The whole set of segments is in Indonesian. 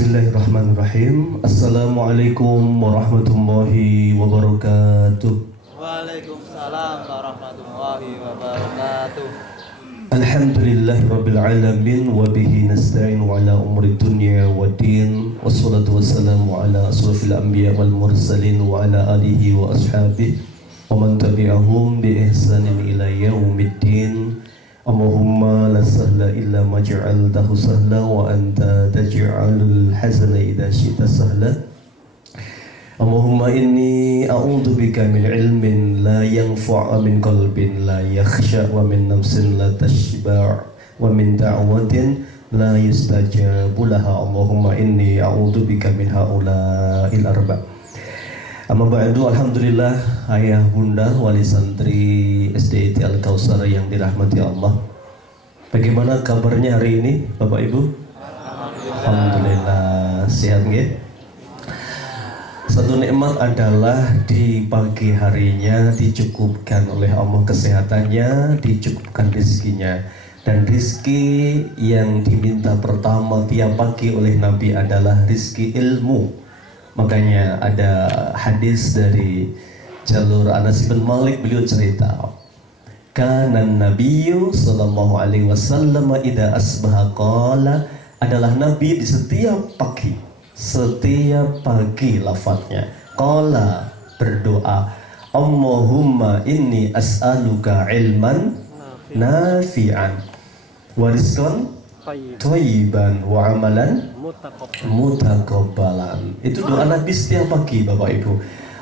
Bismillahirrahmanirrahim. Assalamualaikum warahmatullahi wabarakatuh. Waalaikumsalam warahmatullahi wabarakatuh. Alhamdulillahi rabbil alamin wa bihi nasta'in ala umuri dunya waddin. Wassalatu wassalamu ala asrafil anbiya wal mursalin wa ala alihi wa ashabihi wa man tabi'ahum bi ihsanin ila yaumiddin. Allahumma la sahla illa ma ja'altahu sahla wa anta taj'alul hazana idza syi'ta sahla. Allahumma inni a'udzu bika min ilmin la yanfa' min qalbin la yakhsha wa min nafsin la tashba' wa min da'watin la yustajabu laha. Allahumma inni a'udzu bika min haula'il arba'. Amma ba'du, alhamdulillah ayah bunda wali santri SDIT Al-Kausar yang dirahmati Allah. Bagaimana kabarnya hari ini Bapak Ibu? Alhamdulillah sehat nggih? Satu nikmat adalah di pagi harinya dicukupkan oleh Allah kesehatannya, dicukupkan rezekinya. Dan rizki yang diminta pertama tiap pagi oleh Nabi adalah rizki ilmu. Makanya ada hadis dari jalur Anas bin Malik, beliau cerita, kanan Nabiyyu sallallahu alaihi wasallam idza asbaha qala, adalah Nabi di setiap pagi lafadznya qala, berdoa, Allahumma inni as'aluka ilman nafi'an wa rizqan thayyiban wa amalan mutakabbalan. Itu doa Nabi setiap pagi Bapak Ibu.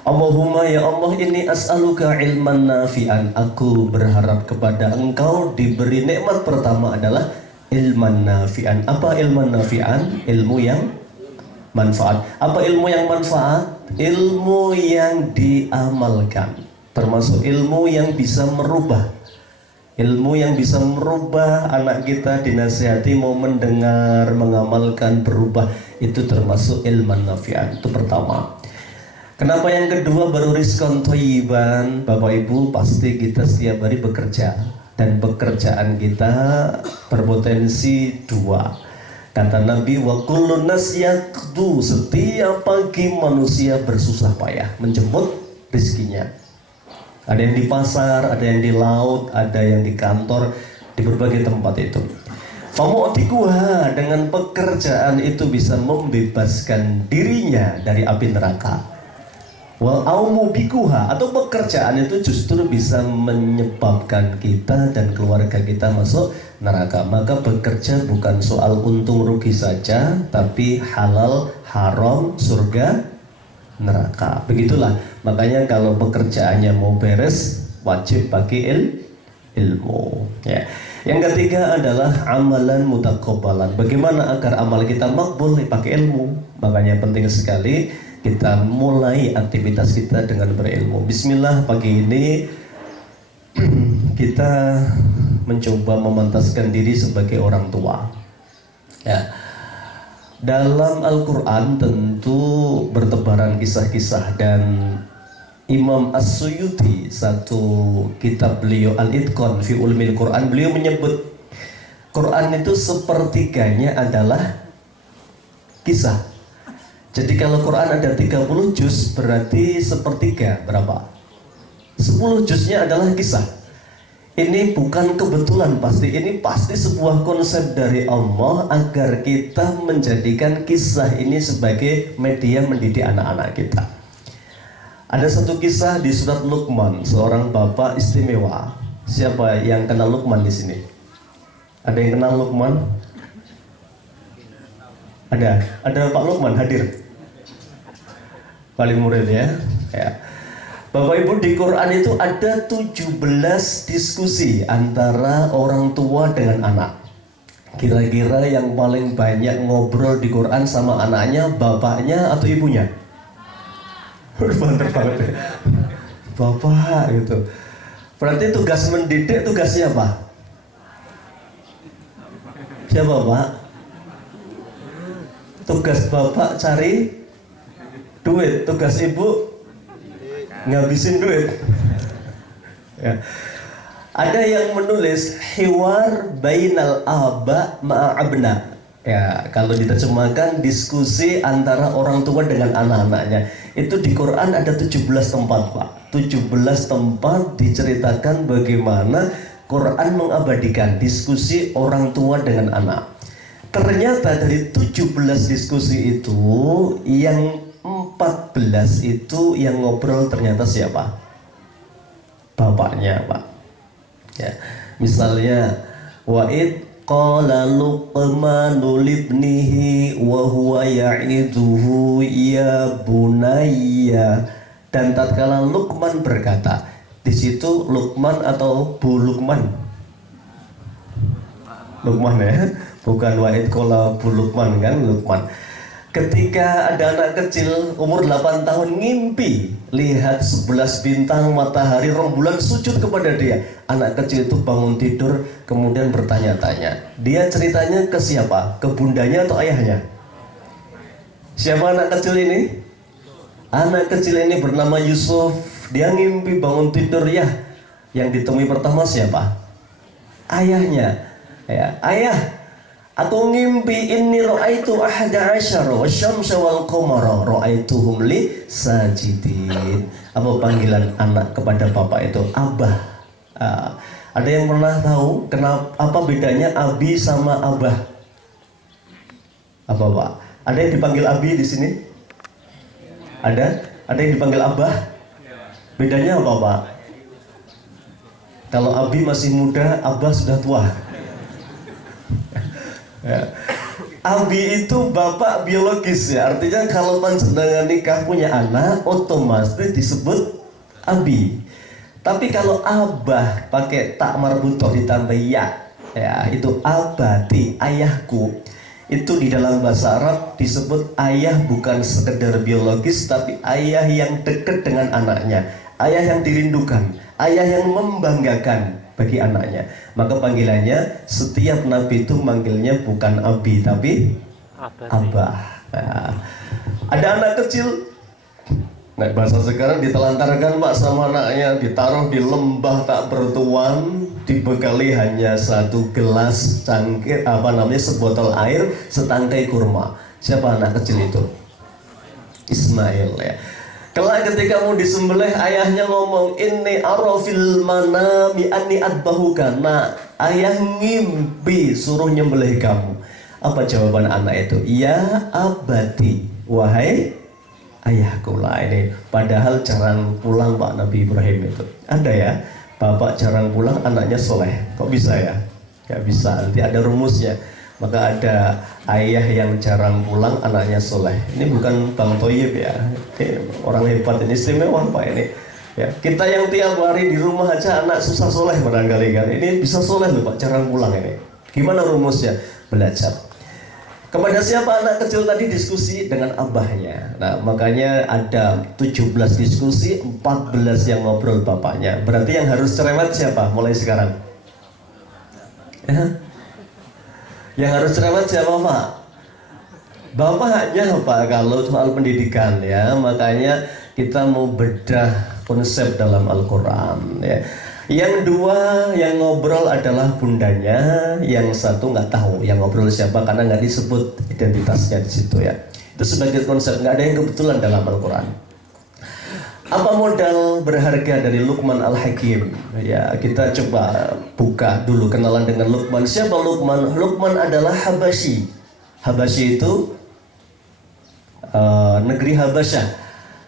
Allahumma ya Allah, ini as'aluka ilman nafi'an, aku berharap kepada engkau diberi nikmat pertama adalah ilman nafi'an. Apa ilman nafi'an? Ilmu yang manfaat. Apa ilmu yang manfaat? Ilmu yang diamalkan, termasuk ilmu yang bisa merubah. Ilmu yang bisa merubah anak kita, dinasihati mau mendengar, mengamalkan, berubah, itu termasuk ilman nafi'an. Itu pertama. Kenapa yang kedua baru rizqan thayyiban? Bapak Ibu, pasti kita setiap hari bekerja, dan pekerjaan kita berpotensi dua. Kata Nabi, wa kullun nas yaqdu, setiap pagi manusia bersusah payah menjemput rizkinya. Ada yang di pasar, ada yang di laut, ada yang di kantor, di berbagai tempat itu. Famu'tikuha, dengan pekerjaan itu bisa membebaskan dirinya dari api neraka. Wal aumubikuha, atau pekerjaan itu justru bisa menyebabkan kita dan keluarga kita masuk neraka. Maka bekerja bukan soal untung rugi saja, tapi halal, haram, surga, neraka. Begitulah, makanya kalau pekerjaannya mau beres wajib pakai ilmu ya. Yang ketiga adalah amalan mutakabbalan. Bagaimana agar amal kita makbul? Pakai ilmu. Makanya penting sekali kita mulai aktivitas kita dengan berilmu. Bismillah, pagi ini kita mencoba memantaskan diri sebagai orang tua ya. Dalam Al-Quran tentu bertebaran kisah-kisah, dan Imam As-Suyuti, satu kitab beliau Al-Itqan fi Ulumil Quran, beliau menyebut Quran itu sepertiganya adalah kisah. Jadi kalau Quran ada 30 juz, berarti sepertiga berapa? 10 juznya adalah kisah. Ini bukan kebetulan, pasti ini pasti sebuah konsep dari Allah agar kita menjadikan kisah ini sebagai media mendidik anak-anak kita. Ada satu kisah di surat Luqman, seorang bapak istimewa. Siapa yang kenal Luqman di sini? Ada yang kenal Luqman? Ada Pak Luqman hadir. Paling murid ya. Bapak Ibu, di Quran itu ada 17 diskusi antara orang tua dengan anak. Kira-kira yang paling banyak ngobrol di Quran sama anaknya, bapaknya atau ibunya? Banter banget ya. Bapak gitu. Berarti tugas mendidik tugasnya apa? Siapa Pak? Tugas bapak cari duit, tugas ibu ngabisin duit ya. Ada yang menulis hiwar bainal aba ma'abna Ya, kalau diterjemahkan diskusi antara orang tua dengan anak-anaknya. Itu di Quran ada 17 tempat, Pak. 17 tempat diceritakan bagaimana Quran mengabadikan diskusi orang tua dengan anak. Ternyata dari 17 diskusi itu yang 14 itu yang ngobrol ternyata siapa? Bapaknya, Pak. Ya. Misalnya wa'id qala Luqmanu libnihi wa huwa ya'iduhu ya bunayya. Dan tatkala Luqman berkata, di situ Luqman atau Bu Luqman? Luqman ya, bukan wa'id qala Bu Luqman kan, Luqman. Ketika ada anak kecil umur 8 tahun ngimpi lihat 11 bintang, matahari, rembulan sujud kepada dia. Anak kecil itu bangun tidur kemudian bertanya-tanya. Dia ceritanya ke siapa? Ke bundanya atau ayahnya? Siapa anak kecil ini? Anak kecil ini bernama Yusuf. Dia ngimpi bangun tidur ya. Yang ditemui pertama siapa? Ayahnya. Ya, ayah, aku ngimpi ini ra'aitu ahada asyara wasyamsa wal qamara ra'aituhum li sajidin. Apa panggilan anak kepada bapak itu? Abah. Ada yang pernah tahu kenapa apa bedanya abi sama abah? Apa, Pak? Ada yang dipanggil abi di sini? Ada? Ada yang dipanggil abah? Bedanya apa, Pak? Kalau abi masih muda, abah sudah tua. Ya. Abi itu bapak biologis ya, artinya kalau panjenengan nikah punya anak otomatis disebut abi. Tapi kalau abah pakai tak marbutoh ditambah ya, itu abati, ayahku. Itu di dalam bahasa Arab disebut ayah bukan sekedar biologis, tapi ayah yang dekat dengan anaknya, ayah yang dirindukan, ayah yang membanggakan bagi anaknya. Maka panggilannya setiap nabi itu manggilnya bukan abi tapi abah. Nah, ada anak kecil, nah bahasa sekarang ditelantarkan Pak sama anaknya, ditaruh di lembah tak bertuan, dibekali hanya satu gelas cangkir sebotol air, setangkai kurma. Siapa anak kecil itu? Ismail ya. Kelak ketika mau disembelih, ayahnya ngomong, inni arafil manami anni adbahuka. Nah, ayah ngimpi suruh nyembelih kamu. Apa jawaban anak itu? Ya abati, wahai ayahku. Lah ini padahal jarang pulang Pak Nabi Ibrahim itu. Ada ya, bapak jarang pulang, anaknya soleh. Kok bisa ya? Gak bisa, nanti ada rumusnya. Maka ada ayah yang jarang pulang, anaknya soleh. Ini bukan Bang Toyib ya, ini orang hebat, ini istimewa Pak ini. Ya, kita yang tiap hari di rumah aja anak susah soleh barangkali kan. Ini bisa soleh loh Pak, jarang pulang ini. Gimana rumusnya? Belajar. Kepada siapa anak kecil tadi? Diskusi dengan abahnya. Nah makanya ada 17 diskusi, 14 yang ngobrol bapaknya. Berarti yang harus cerewet siapa mulai sekarang? Ya? Yang harus cerewet siapa Pak? Bapaknya Pak kalau soal pendidikan ya. Makanya kita mau bedah konsep dalam Al-Quran ya. Yang dua yang ngobrol adalah bundanya, yang satu nggak tahu yang ngobrol siapa karena nggak disebut identitasnya di situ ya. Itu sebagai konsep, nggak ada yang kebetulan dalam Al-Quran. Apa modal berharga dari Luqman Al-Hakim? Ya, kita coba buka dulu kenalan dengan Luqman. Siapa Luqman? Luqman adalah Habasyi. Habasyi itu negeri Habasyah.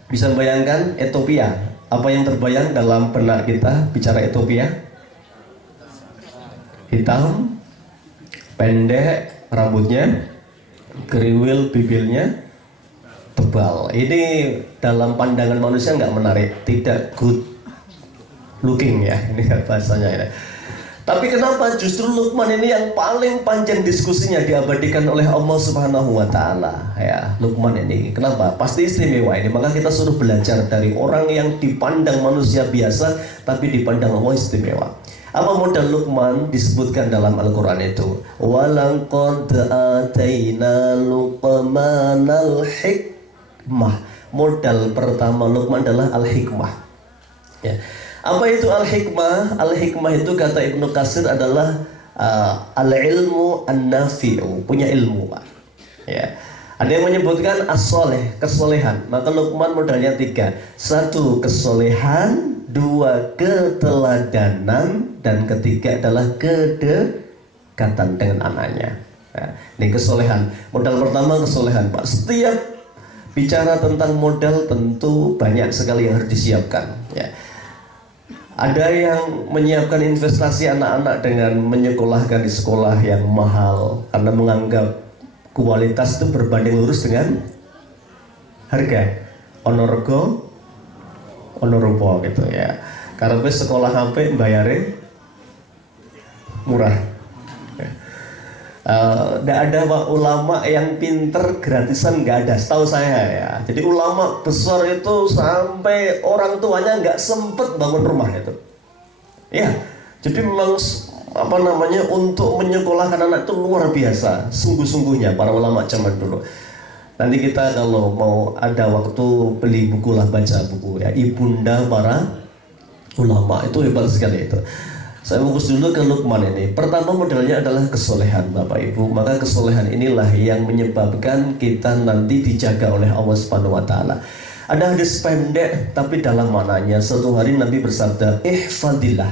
Bisa bayangkan Ethiopia. Apa yang terbayang dalam benak kita bicara Ethiopia? Hitam, pendek rambutnya, kriwil bibirnya, tebal. Ini dalam pandangan manusia nggak menarik, tidak good looking ya, ini bahasanya ya. Tapi kenapa justru Luqman ini yang paling panjang diskusinya diabadikan oleh Allah Subhanahu wa Ta'ala ya, Luqman ini kenapa? Pasti istimewa ini, maka kita suruh belajar dari orang yang dipandang manusia biasa tapi dipandang Allah istimewa. Apa modal Luqman disebutkan dalam Al-Quran itu? Walaqad ataina Luqmanal hikmah. Modal pertama Luqman adalah al-hikmah ya. Apa itu al-hikmah? Al-hikmah itu kata Ibnu Katsir adalah al-ilmu an-nafi'u, punya ilmu Pak. Ya. Ada yang menyebutkan as-soleh, kesolehan. Maka Luqman modalnya 3. 1 kesolehan, 2 keteladanan, dan ketiga adalah kedekatan dengan anaknya. Nah, ini kesolehan. Modal pertama kesolehan Pak. Setiap bicara tentang modal tentu banyak sekali yang harus disiapkan. Ya. Ada yang menyiapkan investasi anak-anak dengan menyekolahkan di sekolah yang mahal karena menganggap kualitas itu berbanding lurus dengan harga. Onorgo, onorupo gitu ya. Karena sekolah HP bayare murah. Tidak ada Pak ulama yang pinter gratisan, nggak ada, setahu saya ya. Jadi ulama besar itu sampai orang tuanya nggak sempet bangun rumah itu. Ya, jadi memang untuk menyekolahkan anak itu luar biasa, sungguh-sungguhnya para ulama zaman dulu. Nanti kita kalau mau ada waktu beli buku lah, baca buku ya, ibunda para ulama itu hebat sekali itu. Saya fokus dulu ke Luqman ini. Pertama modalnya adalah kesolehan Bapak Ibu. Maka kesolehan inilah yang menyebabkan kita nanti dijaga oleh Allah Subhanahu wa taala. Ada hadis pendek tapi dalam maknanya. Suatu hari Nabi bersabda, "Ihfadillah."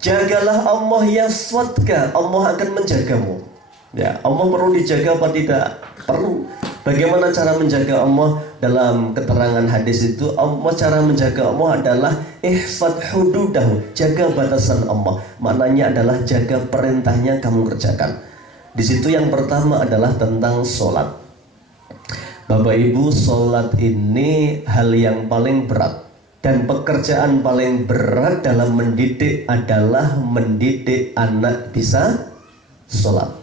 Jagalah Allah yafadka, Allah akan menjagamu. Ya, Allah perlu dijaga apa tidak? Perlu. Bagaimana cara menjaga Allah? Dalam keterangan hadis itu, cara menjaga Allah adalah ihfad hududahu, jaga batasan Allah. Maknanya adalah jaga perintahnya kamu kerjakan. Di situ yang pertama adalah tentang sholat. Bapak Ibu, sholat ini hal yang paling berat. Dan pekerjaan paling berat dalam mendidik adalah mendidik anak bisa sholat.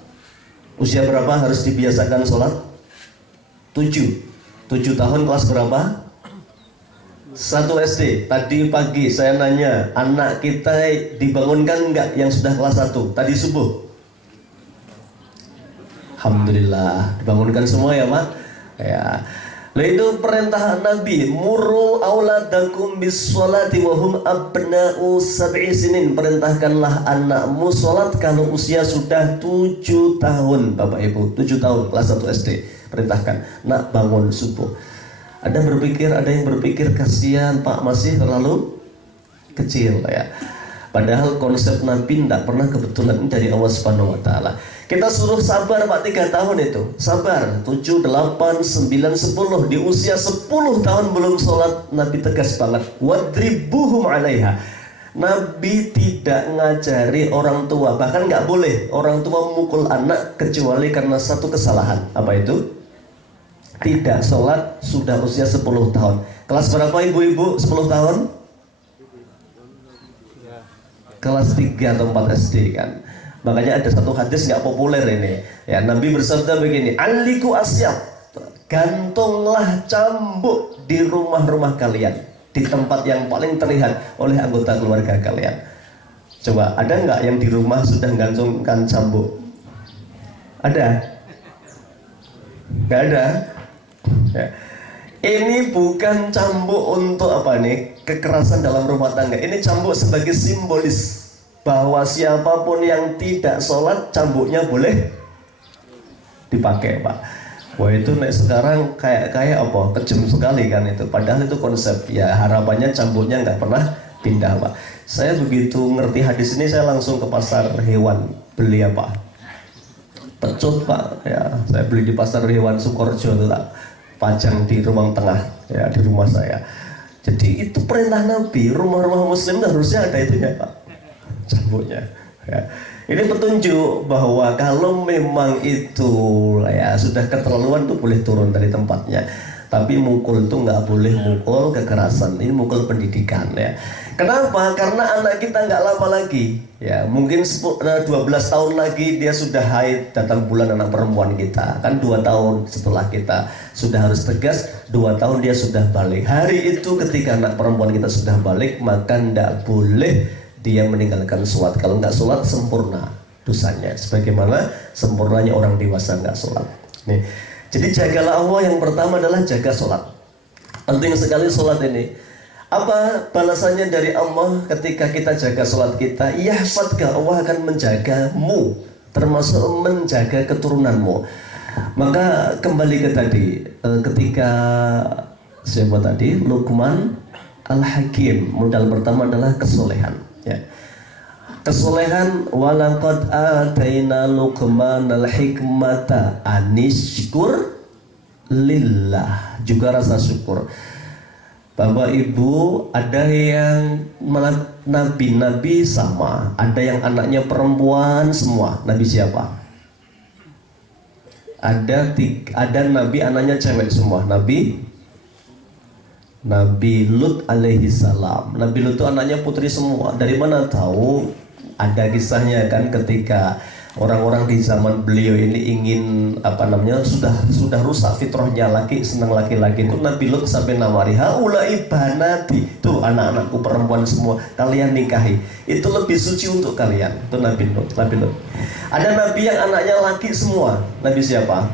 Usia berapa harus dibiasakan sholat? 7 tahun, kelas berapa? 1 SD. Tadi pagi saya nanya, anak kita dibangunkan enggak yang sudah kelas 1 tadi subuh? Alhamdulillah dibangunkan semua ya Pak. Ya. Lah itu perintah Nabi, muru auladakum bis sholati wa hum abna'u sab'i sinin. Perintahkanlah anakmu sholat kalau usia sudah 7 tahun Bapak Ibu. 7 tahun kelas 1 SD. Perintahkan, nak bangun subuh. Ada yang berpikir kasihan Pak, masih terlalu kecil ya. Padahal konsep Nabi tidak pernah kebetulan dari Allah Subhanahu wa taala. Kita suruh sabar Pak 3 tahun itu. Sabar 7, 8, 9, 10. Di usia 10 tahun belum sholat, Nabi tegas banget. Wadribuhum 'alaiha. Nabi tidak ngajari orang tua, bahkan nggak boleh orang tua memukul anak kecuali karena satu kesalahan. Apa itu? Tidak sholat sudah usia 10 tahun. Kelas berapa ibu-ibu 10 tahun? Kelas 3 atau 4 SD kan. Makanya ada satu hadis nggak populer ini. Ya, Nabi bersabda begini, "Aliku asyab." Gantunglah cambuk di rumah-rumah kalian, di tempat yang paling terlihat oleh anggota keluarga kalian. Coba, ada nggak yang di rumah sudah gantungkan cambuk? Ada? Nggak ada? Ya. Ini bukan cambuk untuk apa nih? Kekerasan dalam rumah tangga. Ini cambuk sebagai simbolis bahwa siapapun yang tidak sholat, cambuknya boleh dipakai Pak. Wah itu nek sekarang kayak apa? Kejam sekali kan itu. Padahal itu konsep ya, harapannya cambuknya nggak pernah pindah Pak. Saya begitu ngerti hadis ini saya langsung ke pasar hewan beli apa? Pecut Pak. Ya saya beli di pasar hewan Sukorejo itu tak pajang di ruang tengah ya di rumah saya. Jadi itu perintah Nabi, rumah-rumah Muslim harusnya ada itunya Pak, cambuknya. Ya. Ini petunjuk bahwa kalau memang itu ya sudah keterlaluan tuh boleh turun dari tempatnya. Tapi mukul itu nggak boleh mukul kekerasan. Ini mukul pendidikan ya. Kenapa? Karena anak kita nggak lama lagi. Ya mungkin 12 tahun lagi dia sudah haid, datang bulan anak perempuan kita. Kan 2 tahun setelah kita sudah harus tegas, 2 tahun dia sudah balik. Hari itu ketika anak perempuan kita sudah balik, maka nggak boleh dia meninggalkan sholat. Kalau nggak sholat sempurna dosanya, sebagaimana sempurnanya orang dewasa nggak sholat. Nih, jadi jagalah Allah. Yang pertama adalah jaga sholat. Penting sekali sholat ini. Apa balasannya dari Allah ketika kita jaga sholat kita? Yahfadka, Allah akan menjagamu, termasuk menjaga keturunanmu. Maka kembali ke tadi, ketika siapa tadi? Luqman Al-Hakim. Modal pertama adalah kesolehan, ya. Kesolehan, walaqad ataina Luqmanal hikmata anishkur lillah, juga rasa syukur. Bapak Ibu, ada yang nabi-nabi sama, ada yang anaknya perempuan semua. Nabi siapa? Ada nabi anaknya cewek semua. Nabi Lut alaihi salam. Nabi Lut itu anaknya putri semua. Dari mana tahu? Ada kisahnya kan, ketika orang-orang di zaman beliau ini ingin sudah rusak fitrahnya, laki senang laki-laki, itu Nabi Lut sampai nawari, haulai banati, tuh anak-anakku perempuan semua, kalian nikahi, itu lebih suci untuk kalian. Itu Nabi Lut. Ada nabi yang anaknya laki semua. Nabi siapa?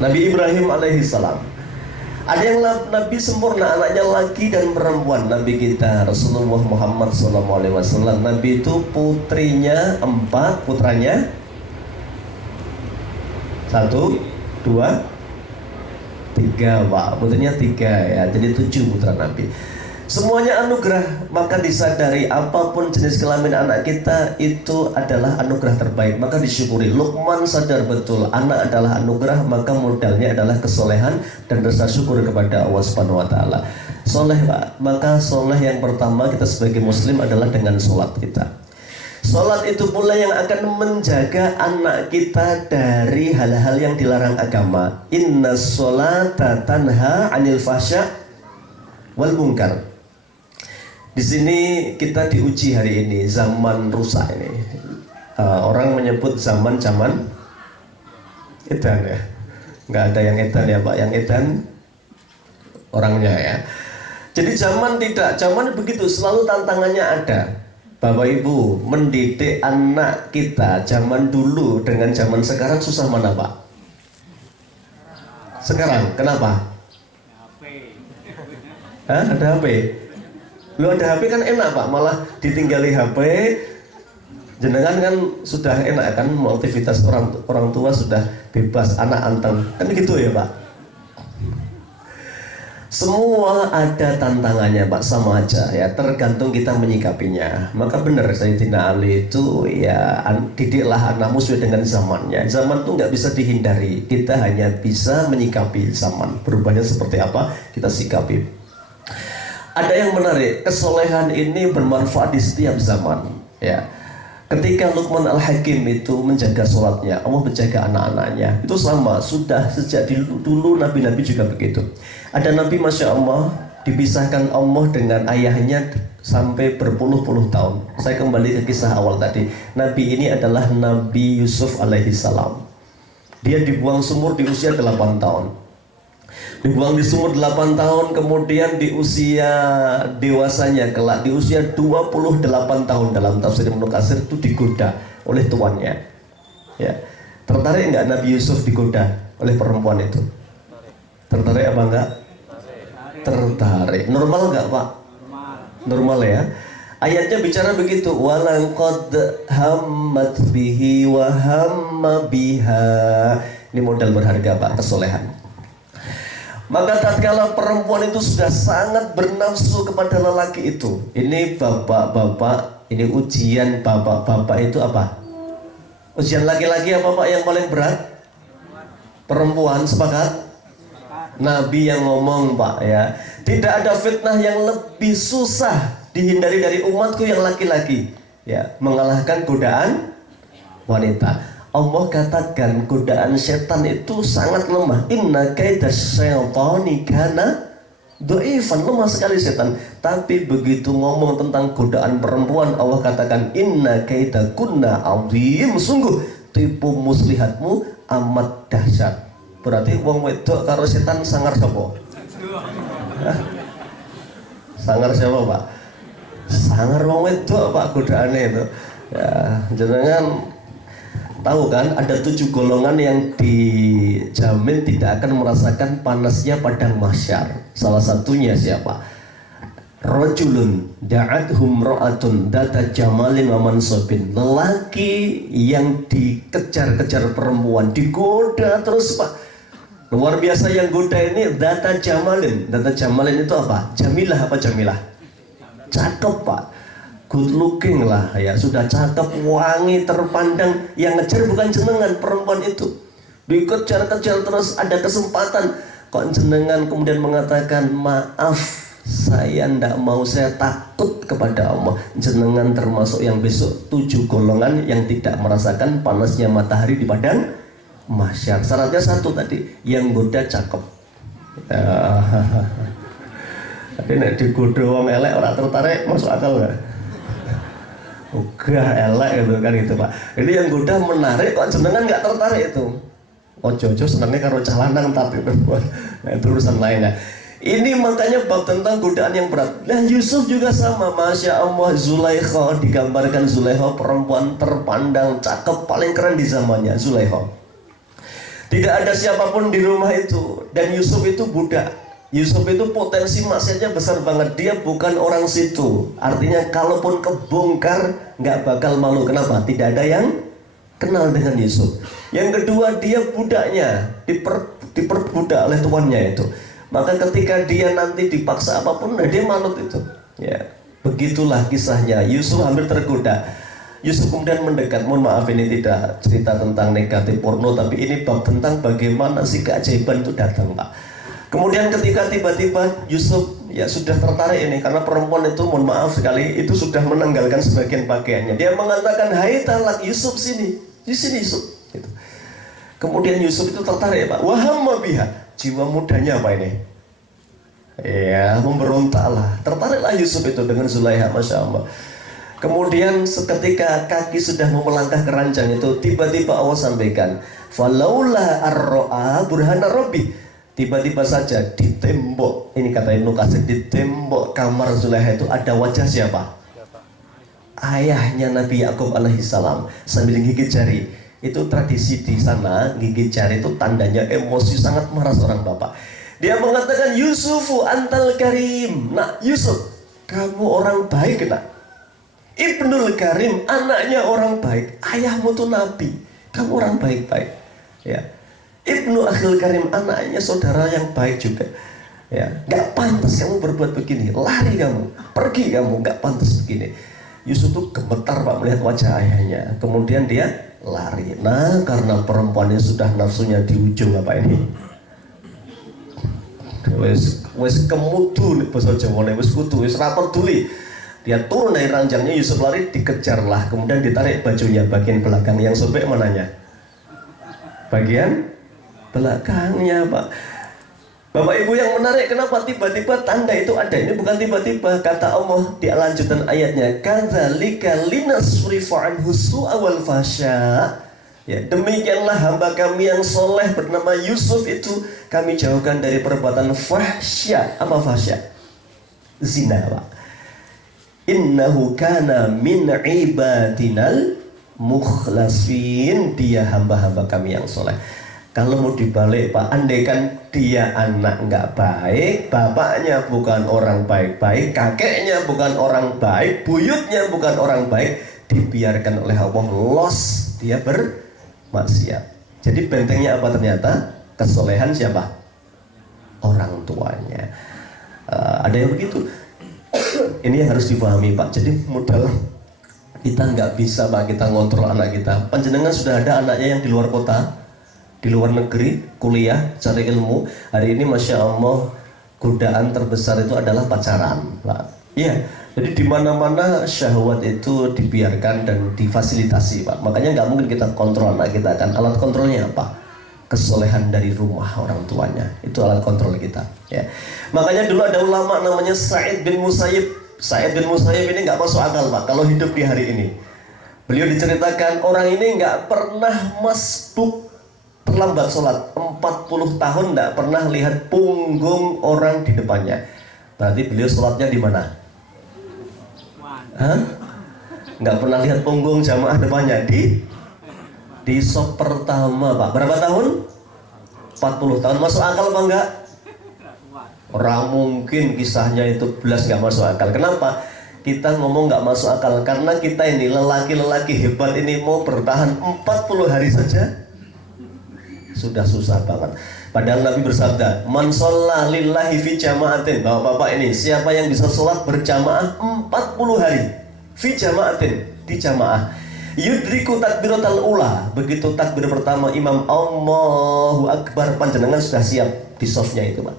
Nabi Ibrahim alaihi salam. Ada yang nabi sempurna, anaknya laki dan perempuan. Nabi kita Rasulullah Muhammad SAW, Nabi itu putrinya 4, putranya 1, 2, 3, Pak. Putrinya 3 ya, jadi 7 putra Nabi. Semuanya anugerah, maka disadari apapun jenis kelamin anak kita itu adalah anugerah terbaik, maka disyukuri. Luqman sadar betul anak adalah anugerah, maka modalnya adalah kesolehan dan rasa syukur kepada Allah Subhanahu wa taala. Soleh, Pak. Maka soleh yang pertama kita sebagai muslim adalah dengan sholat kita. Sholat itu pula yang akan menjaga anak kita dari hal-hal yang dilarang agama. Inna sholata tanha anil fahsya wal munkar. Di sini kita diuji hari ini, zaman rusak ini. Orang menyebut zaman edan ya. Nggak ada yang edan ya Pak, yang edan orangnya ya. Jadi zaman begitu, selalu tantangannya ada. Bapak Ibu, mendidik anak kita zaman dulu dengan zaman sekarang susah mana Pak? Sekarang, kenapa? Ada HP. Lu ada HP kan enak Pak, malah ditinggali HP. Jenengan kan sudah enak kan, aktivitas orang tua sudah bebas, anak anteng kan gitu ya Pak. Semua ada tantangannya Pak, sama aja ya, tergantung kita menyikapinya. Maka benar Sayyidina Ali itu ya, didiklah anakmu sesuai dengan zamannya. Zaman itu nggak bisa dihindari, kita hanya bisa menyikapi zaman. Berubahnya seperti apa, kita sikapi. Ada yang menarik, kesolehan ini bermanfaat di setiap zaman ya. Ketika Luqman Al-Hakim itu menjaga sholatnya, Allah menjaga anak-anaknya. Itu sama, sudah sejak dulu nabi-nabi juga begitu. Ada nabi Masya Allah dipisahkan Allah dengan ayahnya sampai berpuluh-puluh tahun. Saya kembali ke kisah awal tadi. Nabi ini adalah Nabi Yusuf alaihi salam. Dia dibuang sumur di usia 8 tahun. Dibuang di sumur 8 tahun, kemudian di usia dewasanya kelak di usia 28 tahun, dalam tafsir Ibnu Katsir itu digoda oleh tuannya. Ya. Tertarik nggak Nabi Yusuf digoda oleh perempuan itu? Tertarik apa enggak? Tertarik. Normal nggak Pak? Normal ya. Ayatnya bicara begitu, walaqad hammat bihi wa hamma biha. Ini modal berharga Pak, kesolehan. Maka tatkala perempuan itu sudah sangat bernafsu kepada lelaki itu, ini bapak-bapak, ini ujian bapak-bapak itu apa? Ujian laki-laki apa Pak yang paling berat? Perempuan, sepakat? Nabi yang ngomong Pak ya, tidak ada fitnah yang lebih susah dihindari dari umatku yang laki-laki ya, mengalahkan godaan wanita. Allah katakan godaan setan itu sangat lemah. Inna kaidas syaitani kana dhaifan, lemah sekali setan. Tapi begitu ngomong tentang godaan perempuan, Allah katakan inna kaidakunna azim, sungguh tipu muslihatmu amat dahsyat. Berarti wong wedok karo setan sangar sapa? Sangar siapa Pak? Sangar wong wedok Pak, godaane itu. Ya, jenengan tahu kan, ada 7 golongan yang dijamin tidak akan merasakan panasnya padang mahsyar. Salah satunya siapa? rajulun da'athum ra'atun data jamalin wa mansabin. Lelaki yang dikejar-kejar perempuan, digoda terus Pak. Luar biasa yang goda ini data jamalin. Data jamalin itu apa? Jamilah apa jamilah? Cakep Pak. Good looking lah ya, sudah cakep, wangi, terpandang. Yang ngejar bukan jenengan, perempuan itu. Dikejar-kejar terus, ada kesempatan. Kok jenengan kemudian mengatakan maaf, saya ndak mau, saya takut kepada Allah. Jenengan termasuk yang besok 7 golongan yang tidak merasakan panasnya matahari di padang mahsyar. Syaratnya satu tadi, yang goda cakep. Tapi nek digoda wong elek ora tertarik, masuk akal nggak? Udah elek gitu kan itu Pak. Jadi yang goda menarik, kok jenengan nggak tertarik itu. Ojo-ojo senangnya karo cah lanang tapi itu. Nah itu urusan lainnya. Ini makanya bab tentang godaan yang berat. Nah Yusuf juga sama, Masya Allah. Zulaikha, digambarkan Zulaikha perempuan terpandang, cakep, paling keren di zamannya. Zulaikha, tidak ada siapapun di rumah itu. Dan Yusuf itu budak. Yusuf itu potensi maksiatnya besar banget. Dia bukan orang situ. Artinya kalaupun kebongkar nggak bakal malu. Kenapa? Tidak ada yang kenal dengan Yusuf. Yang kedua, dia budaknya, diperbudak oleh tuannya itu. Maka ketika dia nanti dipaksa apapun, nah dia manut itu. Ya, begitulah kisahnya. Yusuf hampir tergoda. Yusuf kemudian mendekat. Mohon maaf, ini tidak cerita tentang negatif porno, tapi ini bab tentang bagaimana si keajaiban itu datang, Pak. Kemudian ketika tiba-tiba Yusuf ya sudah tertarik ini, karena perempuan itu mohon maaf sekali itu sudah menanggalkan sebagian pakaiannya. Dia mengatakan, hai talak Yusuf, sini, di sini Yusuf. Gitu. Kemudian Yusuf itu tertarik Pak. Wahamma biha, jiwa mudanya apa ini? Ya memberontaklah. Tertariklah Yusuf itu dengan Zulaikha, Masya Allah. Kemudian seketika kaki sudah mau melangkah ke ranjang itu, tiba-tiba Allah sampaikan, falaula arro'a burhana rabbi. Tiba-tiba saja di tembok, ini kata Ibnu Katsir, di tembok kamar Zulaikha itu ada wajah siapa? Ayahnya Nabi Yakub alaihissalam sambil gigit jari. Itu tradisi di sana, gigit jari itu tandanya emosi sangat marah seorang bapak. Dia mengatakan, Yusufu antal karim. Nak Yusuf, kamu orang baik nak. Ibnul Karim, anaknya orang baik. Ayahmu tuh nabi, kamu orang baik-baik. Ya. Ibnu Akhil Karim, anaknya saudara yang baik juga. Ya, nggak pantas kamu berbuat begini. Lari kamu, pergi kamu, nggak pantas begini. Yusuf tuh gemetar Pak melihat wajah ayahnya. Kemudian dia lari. Nah, karena perempuan ini sudah nafsunya di ujung apa ini? Wes kemudu nih bahasa Jawa, wes kudu, wes rapor tuli. Dia turun dari ranjangnya, Yusuf lari, dikejarlah. Kemudian ditarik bajunya bagian belakang. Yang sobek mananya? Bagian belakangnya Pak. Bapak Ibu yang menarik, kenapa tiba-tiba tanda itu ada? Ini bukan tiba-tiba, kata Allah di lanjutan ayatnya, kadzalika linasrifa anhu su'a wal fasya. Ya, demikianlah hamba kami yang soleh bernama Yusuf itu kami jauhkan dari perbuatan fahsya. Apa fahsya? Zina Pak. Innahu kana min ibadinal mukhlasin. Dia hamba-hamba kami yang soleh. Kalau mau dibalik Pak, andaikan dia anak nggak baik, bapaknya bukan orang baik-baik, kakeknya bukan orang baik, buyutnya bukan orang baik, dibiarkan oleh Allah, los, dia bermaksiat. Jadi bentengnya apa ternyata? Kesolehan siapa? Orang tuanya. Ada yang begitu. Ini yang harus dipahami Pak. Jadi modal kita nggak bisa Pak, kita ngontrol anak kita. Panjenengan sudah ada anaknya yang di luar kota, di luar negeri, kuliah, cari ilmu. Hari ini Masya Allah, godaan terbesar itu adalah pacaran Pak. Iya, jadi di mana-mana syahwat itu dibiarkan dan difasilitasi Pak. Makanya nggak mungkin kita kontrol anak kita kan. Alat kontrolnya apa? Kesolehan dari rumah orang tuanya. Itu alat kontrol kita ya. Makanya dulu ada ulama namanya Sa'id bin Musayyib. Sa'id bin Musayyib ini nggak masuk akal Pak kalau hidup di hari ini. Beliau diceritakan orang ini nggak pernah masbuk, terlambat sholat, 40 tahun tidak pernah lihat punggung orang di depannya. Berarti beliau sholatnya di mana? Hah? Nggak pernah lihat punggung jamaah depannya di sop pertama Pak. Berapa tahun? 40 tahun. Masuk akal apa enggak? Orang mungkin kisahnya itu belas nggak masuk akal. Kenapa? Kita ngomong nggak masuk akal karena kita ini lelaki-lelaki hebat ini mau bertahan 40 hari saja sudah susah banget. Padahal Nabi bersabda, "Man shalla lillahi fi jama'atin." Bapak-bapak ini, siapa yang bisa sholat berjamaah 40 hari fi jama'atin, di jamaah, yudriku takbiratul ula, begitu takbir pertama imam Allahu Akbar, panjenengan sudah siap di softnya itu, Pak.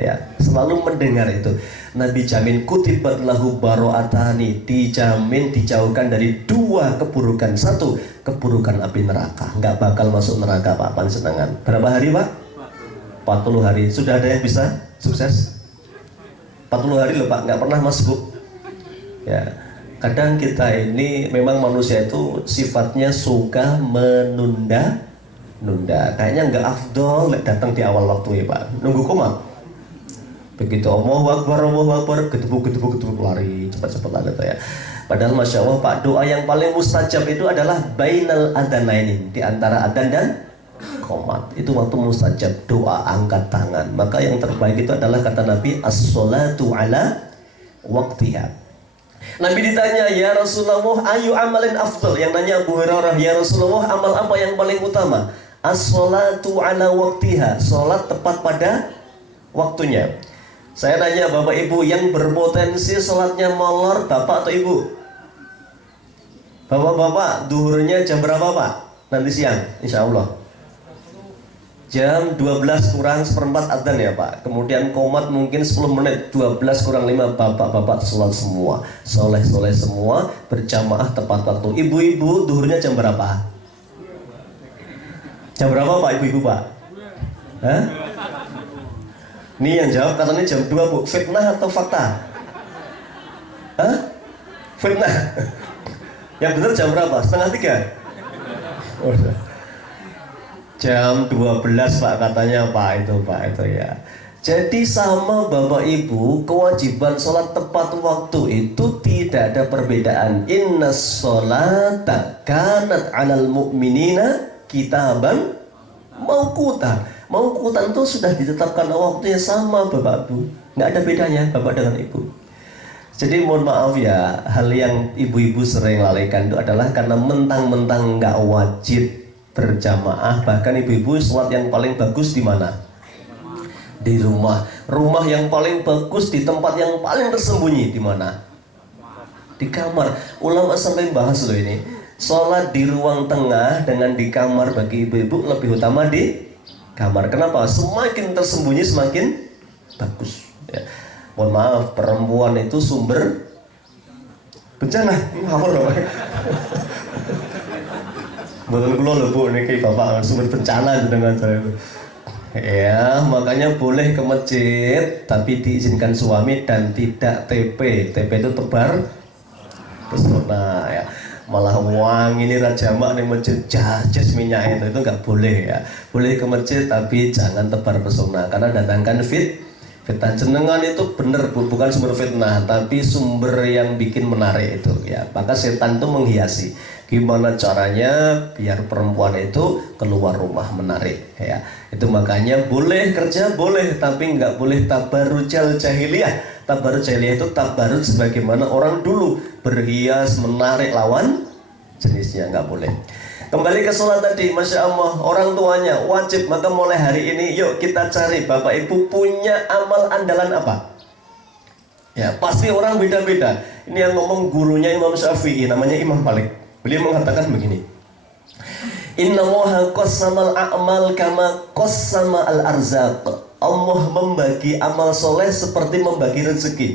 Ya, selalu mendengar itu. Nabi jamin kutibat lahu baro'atani, dijamin dijauhkan dari dua keburukan. Satu, keburukan api neraka, nggak bakal masuk neraka Pak panjenengan. Berapa hari Pak? 40 hari. Sudah ada yang bisa sukses? 40 hari loh Pak, nggak pernah masuk. Ya, kadang kita ini memang manusia itu sifatnya suka menunda. Kayaknya nggak afdol datang di awal waktu ya Pak. Nunggu komat. Begitu Allahu Akbar, gedebuk lari cepat-cepat lari itu ya. Padahal Masya Allah Pak, doa yang paling mustajab itu adalah bainal adanainin, di antara adan dan qomat. Itu waktu mustajab, doa angkat tangan. Maka yang terbaik itu adalah kata Nabi, as-sholatu ala waqtiha. Nabi ditanya, ya Rasulullah, ayu amalin afdal? Yang nanya Abu Hurairah, ya Rasulullah, amal apa yang paling utama? As-sholatu ala waqtiha, sholat tepat pada waktunya. Saya tanya Bapak Ibu, yang berpotensi sholatnya molor Bapak atau Ibu? Bapak-bapak, duhurnya jam berapa Pak? Nanti siang, insya Allah jam 12 kurang seperempat adzan ya Pak. Kemudian komat mungkin 10 menit, 12 kurang 5, bapak-bapak sholat semua, soleh-soleh semua, berjamaah tepat waktu. Ibu-ibu duhurnya jam berapa? Jam berapa Pak ibu-ibu Pak? Hah? Nih yang jawab katanya jam 2 Bu. Fitnah atau fakta? Hah? Fitnah. Yang benar jam berapa? Setengah 3? Oh, jam 12 Pak katanya Pak itu ya. Jadi sama Bapak Ibu, kewajiban sholat tepat waktu itu tidak ada perbedaan. Inna sholata kanat alal mu'minina kitaban mauquta. Mauqutan itu sudah ditetapkan waktunya sama Bapak Ibu, nggak ada bedanya Bapak dengan Ibu. Jadi mohon maaf ya, hal yang ibu-ibu sering lalaikan itu adalah karena mentang-mentang nggak wajib berjamaah. Bahkan ibu-ibu sholat yang paling bagus di mana? Di rumah. Rumah yang paling bagus di tempat yang paling tersembunyi di mana? Di kamar. Ulama sampai bahas loh ini, sholat di ruang tengah dengan di kamar bagi ibu-ibu lebih utama di kamar. Kenapa? Semakin tersembunyi semakin bagus ya. Mohon maaf, perempuan itu sumber bencana. Ngawur loh. Bukan kula lho Bu, niki Bapak sumber bencana dengan saya. Ya, makanya boleh ke masjid tapi diizinkan suami dan tidak TP. TP itu tebar pesona ya. Malah wangi ini rajamak nih masjid jas minyak itu nggak boleh ya. Boleh ke masjid tapi jangan tebar pesona karena datangkan fitnah. Jenengan itu benar Bu, bukan sumber fitnah tapi sumber yang bikin menarik itu ya. Maka setan itu menghiasi. Gimana caranya biar perempuan itu keluar rumah menarik ya. Itu makanya boleh kerja boleh tapi nggak boleh tabarrujal jahiliyah. Tabarruj jahiliyah itu tabarruj sebagaimana orang dulu berhias menarik lawan jenisnya, nggak boleh. Kembali ke sholat tadi, Masya Allah, orang tuanya wajib. Maka mulai hari ini yuk kita cari Bapak Ibu punya amal andalan apa ya. Pasti orang beda-beda. Ini yang ngomong gurunya Imam Syafi'i, namanya Imam Malik. Beliau mengatakan begini, Inna Allaha qassamal a'mal kama qassama al-arzaq. Allah membagi amal soleh seperti membagi rezeki.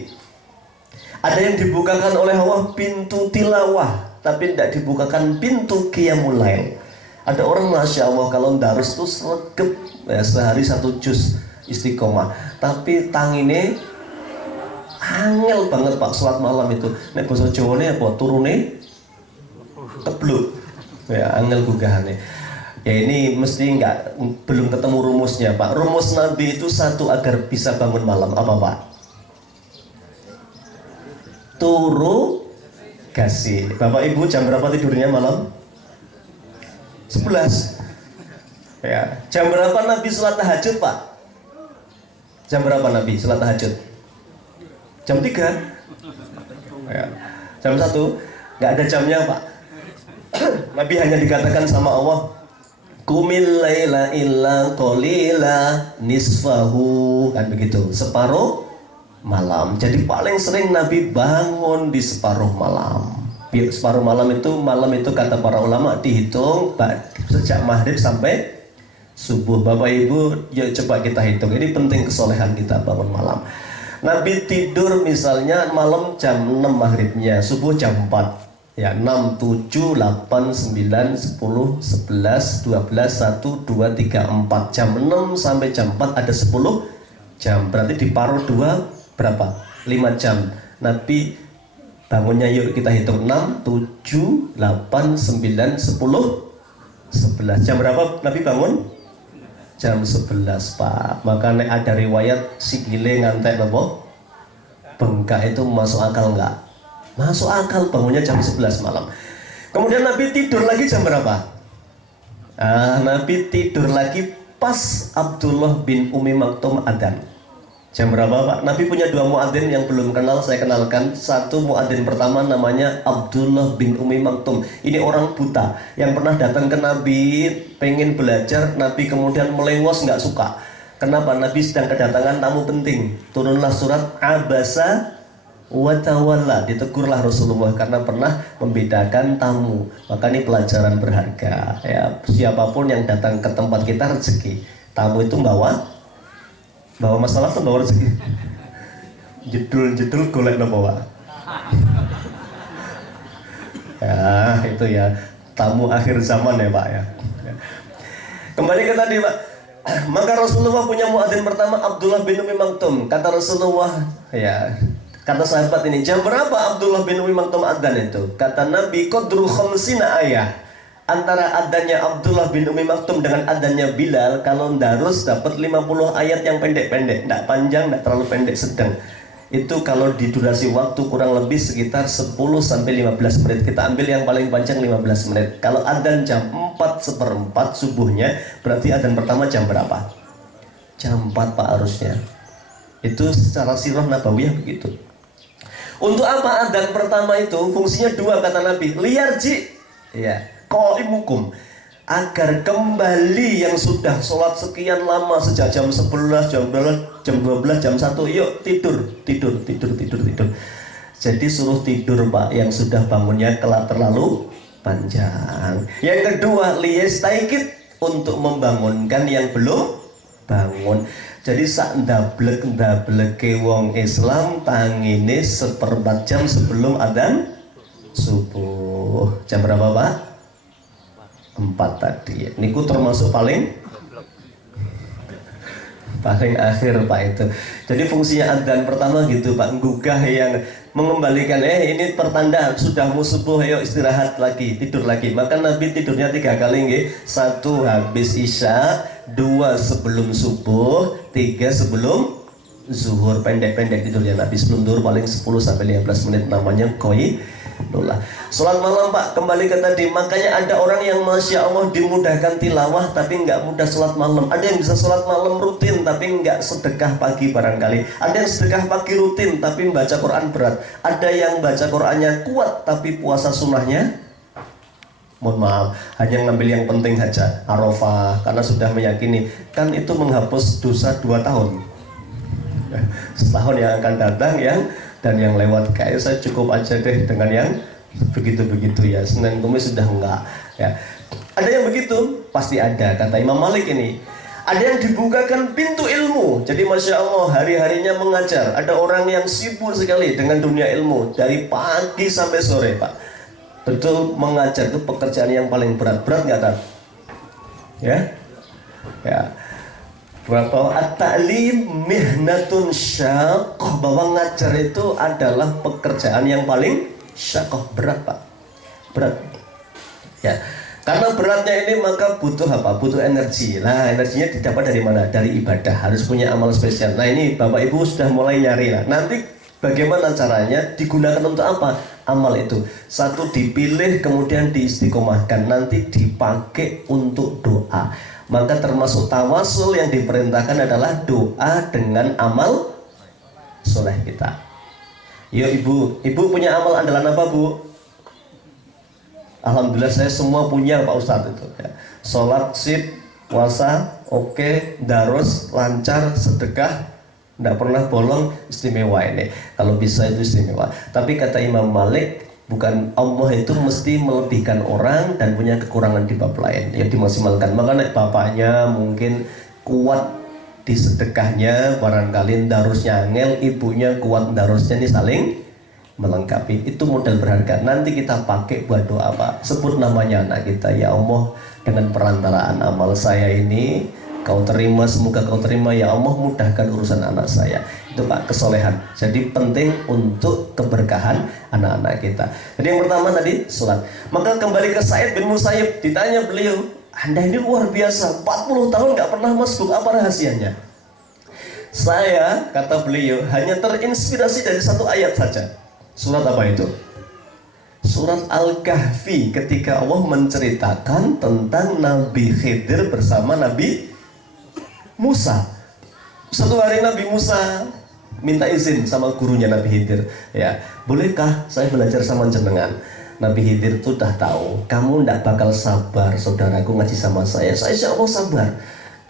Ada yang dibukakan oleh Allah pintu tilawah, tapi tidak dibukakan pintu qiyamul lail. Ada orang Masya Allah kalau darus itu sregep ya, sehari 1 juz istiqomah, tapi tangine angel banget Pak sholat malam itu. Nek basa Jawane apa turune kebluk ya, angel gugahane. Ya ini mesti belum ketemu rumusnya Pak. Rumus Nabi itu satu agar bisa bangun malam apa Pak? Turu gasi. Bapak Ibu jam berapa tidurnya malam? 11 ya. Jam berapa Nabi sholat tahajud Pak? Jam berapa Nabi salat tahajud? Jam 3. Ya. Jam 1. Nggak ada jamnya Pak. Nabi hanya dikatakan sama Allah, Qumil laila illa qalila nisfahu, kan begitu, separuh malam. Jadi paling sering Nabi bangun di separuh malam. Separuh malam itu kata para ulama dihitung sejak maghrib sampai subuh. Bapak Ibu, yuk coba kita hitung. Ini penting kesolehan kita bangun malam. Nabi tidur misalnya malam jam 6 maghribnya, subuh jam 4. Ya, 6, 7, 8, 9, 10, 11, 12, 1, 2, 3, 4. Jam 6 sampai jam 4 ada 10 jam. Berarti diparuh 2 berapa? 5 jam. Nabi bangunnya yuk kita hitung 6, 7, 8, 9, 10, 11. Jam berapa Nabi bangun? Jam 11 Pak. Makanya ada riwayat sikile ngantek apa? Bengkak itu masuk akal enggak? Masuk akal, bangunnya jam 11 malam. Kemudian Nabi tidur lagi jam berapa? Nabi tidur lagi pas Abdullah bin Umi Maktum adzan. Jam berapa Pak? Nabi punya 2 muadzin yang belum kenal, saya kenalkan. Satu muadzin pertama namanya Abdullah bin Umi Maktum. Ini orang buta yang pernah datang ke Nabi, pengen belajar. Nabi kemudian melengos, nggak suka. Kenapa? Nabi sedang kedatangan tamu penting. Turunlah surat Abasa wa tawalla, ditegurlah Rasulullah karena pernah membedakan tamu. Maka ini pelajaran berharga ya. Siapapun yang datang ke tempat kita rezeki. Tamu itu bawa masalah atau bawa rezeki? Jedul golek no bawa. Ya itu ya, tamu akhir zaman ya Pak ya. Kembali ke tadi Pak. Maka Rasulullah punya muadzin pertama Abdullah bin Umi Maktum. Kata Rasulullah ya, kata sahabat ini, jam berapa Abdullah bin Umi Maktum adzan itu? Kata Nabi, qadru khamsina ayah. Antara adzannya Abdullah bin Umi Maktum dengan adzannya Bilal, kalau darus dapat 50 ayat yang pendek-pendek, tidak panjang, tidak terlalu pendek, sedang. Itu kalau di durasi waktu kurang lebih sekitar 10-15 menit. Kita ambil yang paling panjang 15 menit. Kalau adzan jam 4/4 subuhnya, berarti adzan pertama jam berapa? Jam 4 Pak harusnya. Itu secara sirah nabawiyah begitu. Untuk apa adzan pertama itu? Fungsinya 2 kata Nabi. Liyarji ya, qaimukum, agar kembali yang sudah sholat sekian lama sejak jam 11, jam 12, jam 1, yuk tidur. Jadi suruh tidur Pak yang sudah bangunnya kelak terlalu panjang. Yang kedua, liyastaikid, untuk membangunkan yang belum bangun. Jadi sak ndablek-ndableke wong Islam tangine 1/4 jam sebelum adzan subuh. Jam berapa Pak? 4 tadi. Niku termasuk paling akhir Pak itu. Jadi fungsinya adzan pertama gitu Pak, gugah yang mengembalikan ini pertanda sudah mau subuh, ayo istirahat lagi, tidur lagi. Maka Nabi tidurnya 3 kali nggih. 1 habis isya, 2 sebelum subuh, 3 sebelum zuhur. Pendek-pendek tidurnya Nabi. Sebelum zuhur paling 10-15 menit, namanya qailullah. Salat malam Pak, kembali ke tadi. Makanya ada orang yang Masya Allah dimudahkan tilawah tapi nggak mudah salat malam. Ada yang bisa salat malam rutin tapi nggak sedekah pagi barangkali. Ada yang sedekah pagi rutin tapi membaca Quran berat. Ada yang baca Qurannya kuat tapi puasa sunnahnya, mohon maaf, hanya ngambil yang penting saja, Arafah, karena sudah meyakini kan itu menghapus dosa 2 tahun. Setahun yang akan datang dan yang lewat, kayak saya cukup aja deh dengan yang begitu-begitu ya. Senin Kamis sudah enggak ya. Ada yang begitu, pasti ada. Kata Imam Malik ini, ada yang dibukakan pintu ilmu. Jadi Masya Allah hari-harinya mengajar. Ada orang yang sibuk sekali dengan dunia ilmu dari pagi sampai sore Pak. Betul, mengajar itu pekerjaan yang paling berat nggak Tat? Ya bahwa at-ta'lim mihnatun syaqqah, bahwa ngajar itu adalah pekerjaan yang paling syaqqah, berat Pak, berat ya. Karena beratnya ini maka butuh apa? Butuh energi. Nah, energinya didapat dari mana? Dari ibadah, harus punya amal spesial. Nah ini Bapak Ibu sudah mulai nyari lah. Nanti bagaimana caranya digunakan untuk apa? amal itu. Satu dipilih kemudian diistiqomahkan, nanti dipakai untuk doa. Maka termasuk tawasul yang diperintahkan adalah doa dengan amal soleh kita. Yo ibu, ibu punya amal andalan apa bu? Alhamdulillah saya semua punya Pak Ustadz itu ya. Sholat sip, puasa oke, darus lancar, sedekah tidak pernah bolong, istimewa ini. Kalau bisa itu istimewa. Tapi kata Imam Malik, bukan Allah itu mesti melebihkan orang dan punya kekurangan di bab lain yang dimaksimalkan. Maka nek bapaknya mungkin kuat di sedekahnya, barangkali darusnya angel, ibunya kuat darusnya, ini saling melengkapi. Itu modal berharga. Nanti kita pakai buat doa Pak. Sebut namanya anak kita, ya Allah, dengan perantaraan amal saya ini Kau terima, semoga kau terima ya Allah, mudahkan urusan anak saya. Itu Pak, kesolehan. Jadi penting untuk keberkahan anak-anak kita. Jadi yang pertama tadi sholat. Maka kembali ke Sa'id bin Musayyib, ditanya beliau, Anda ini luar biasa, 40 tahun gak pernah masbuk, apa rahasianya? Saya, kata beliau, hanya terinspirasi dari satu ayat saja. Surat apa itu? Surat Al-Kahfi, ketika Allah menceritakan tentang Nabi Khidir bersama Nabi Musa. Satu hari Nabi Musa minta izin sama gurunya Nabi Khidir, ya, bolehkah saya belajar sama jenengan? Nabi Khidir itu dah tahu kamu tidak bakal sabar saudaraku ngaji sama saya insya Allah sabar.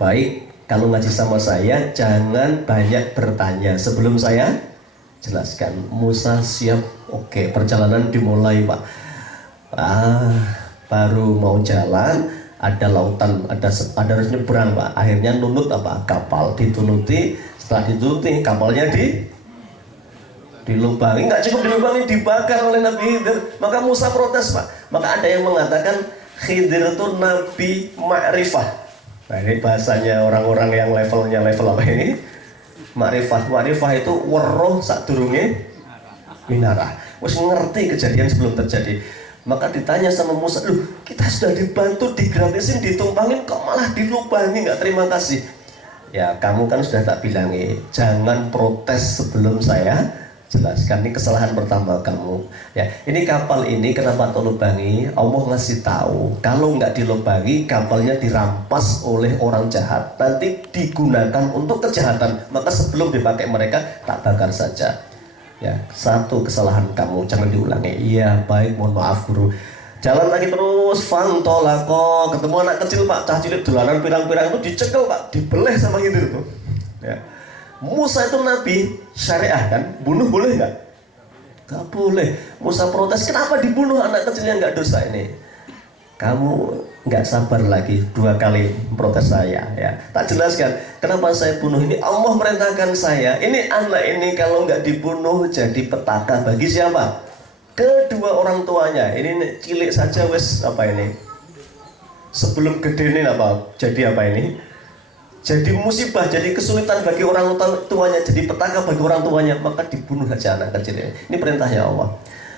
Baik, kalau ngaji sama saya jangan banyak bertanya sebelum saya jelaskan. Musa siap. Oke, perjalanan dimulai Pak. Baru mau jalan ada lautan, ada harus nyebrang Pak. Akhirnya nunut apa? Kapal ditunuti. Setelah ditunuti kapalnya dilubangi. Nggak cukup dilubangi, dibakar oleh Nabi Khidir. Maka Musa protes Pak. Maka ada yang mengatakan Khidir itu Nabi Ma'rifah. Nah ini bahasanya orang-orang yang levelnya level apa ini? Ma'rifah. Ma'rifah itu weruh sadurunge minarah. Wes ngerti kejadian sebelum terjadi. Maka ditanya sama Musa, loh kita sudah dibantu, digratisin, ditumpangin, kok malah dilubangi, nggak terima kasih. Ya kamu kan sudah tak bilangi, jangan protes sebelum saya jelaskan. Ini kesalahan pertama kamu. Ya, ini kapal ini kenapa tak lubangi? Allah ngasih tahu, kalau nggak dilubangi kapalnya dirampas oleh orang jahat, nanti digunakan untuk kejahatan. Maka sebelum dipakai mereka tak bakar saja. Ya, satu kesalahan kamu, jangan diulangi. Iya, baik, mohon maaf guru. Jalan lagi terus, fantolako, ketemu anak kecil Pak, cah cilik dolanan pirang-pirang itu dicekel Pak, dibeleh sama Khidir tuh. Ya. Musa itu nabi syariah kan, bunuh boleh nggak? Nggak boleh. Musa protes, kenapa dibunuh anak kecil yang nggak dosa ini? Kamu nggak sabar lagi, 2 kali protes saya, ya. Tak jelaskan kenapa saya bunuh ini. Allah merintahkan saya. Ini anak ini kalau nggak dibunuh jadi petaka bagi siapa? Kedua orang tuanya. Ini cilik saja wes apa ini? Sebelum gede ini apa? Jadi apa ini? Jadi musibah, jadi kesulitan bagi orang tuanya, jadi petaka bagi orang tuanya. Maka dibunuh saja anak kecil ini. Ini perintahnya Allah.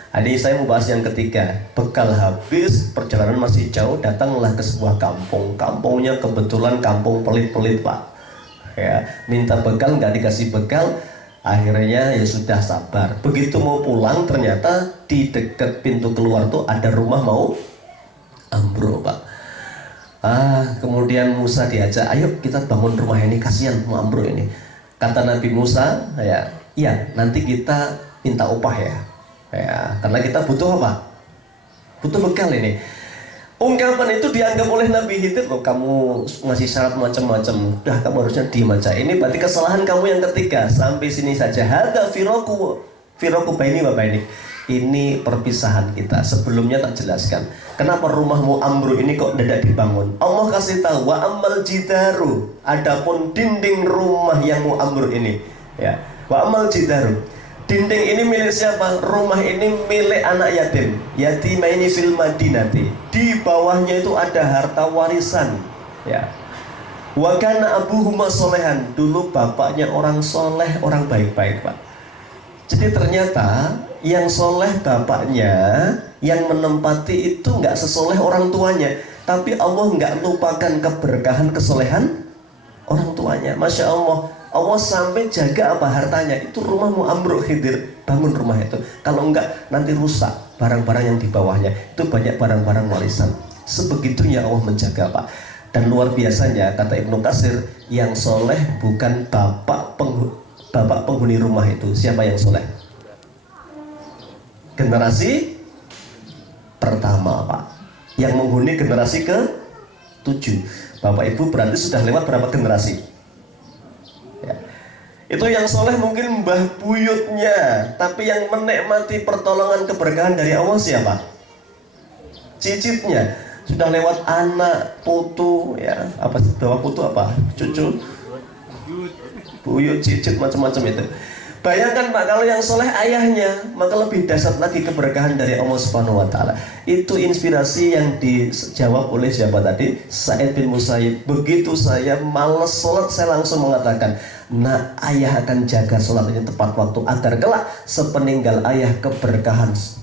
Jadi saya mau bahas yang ketiga. Bekal habis, perjalanan masih jauh, datanglah ke sebuah kampung. Kampungnya kebetulan kampung pelit-pelit Pak. Ya, minta bekal nggak dikasih bekal. Akhirnya ya sudah sabar. Begitu mau pulang ternyata di dekat pintu keluar tuh ada rumah mau ambruk Pak. Kemudian Musa diajak, ayo kita bangun rumah ini, kasihan mau ambruk ini. Kata Nabi Musa, ya, iya nanti kita minta upah ya. Ya, karena kita butuh apa? Butuh bekal ini. Ungkapan itu dianggap oleh Nabi Khidir, loh kamu ngasih syarat macam-macam, udah kamu harusnya diem aja. Ini berarti kesalahan kamu yang ketiga. Sampai sini saja. Hada firoku baini wa bainik. Ini perpisahan kita. Sebelumnya tak jelaskan kenapa rumahmu ambruk ini kok tidak dibangun. Allah kasih tahu wa amal jidaru. Adapun dinding rumah yang mau ambruk ini, ya. Wa amal jidaru. Dinding ini milik siapa? Rumah ini milik anak yatim. Yatimaini fil madinati. Di bawahnya itu ada harta warisan. Ya. Wa kana abuhuma solehan. Dulu bapaknya orang soleh, orang baik-baik Pak. Jadi ternyata yang soleh bapaknya, yang menempati itu nggak sesoleh orang tuanya. Tapi Allah nggak lupakan keberkahan kesolehan orang tuanya. Masya Allah. Allah sampai jaga apa hartanya. Itu rumahmu ambruk, Khidir, bangun rumah itu. Kalau enggak nanti rusak barang-barang yang di bawahnya. Itu banyak barang-barang warisan. Sebegitunya Allah menjaga, Pak. Dan luar biasanya kata Ibnu Katsir, yang soleh bukan bapak penghuni rumah itu. Siapa yang soleh? Generasi pertama, Pak, yang menghuni generasi ke-7. Bapak Ibu berarti sudah lewat berapa generasi ya. Itu yang soleh mungkin mbah buyutnya, tapi yang menikmati pertolongan keberkahan dari Allah siapa? Cicitnya. Sudah lewat anak, putu ya, apa bawa putu apa? Cucu, buyut, cicit, macam-macam itu. Bayangkan Pak, kalau yang soleh ayahnya, maka lebih dahsyat lagi keberkahan dari Allah Subhanahu wa Ta'ala. Itu inspirasi yang dijawab oleh siapa tadi? Sa'id bin Musayyib. Begitu saya malas sholat, saya langsung mengatakan, nah, ayah akan jaga sholat ini tepat waktu, agar kelak sepeninggal ayah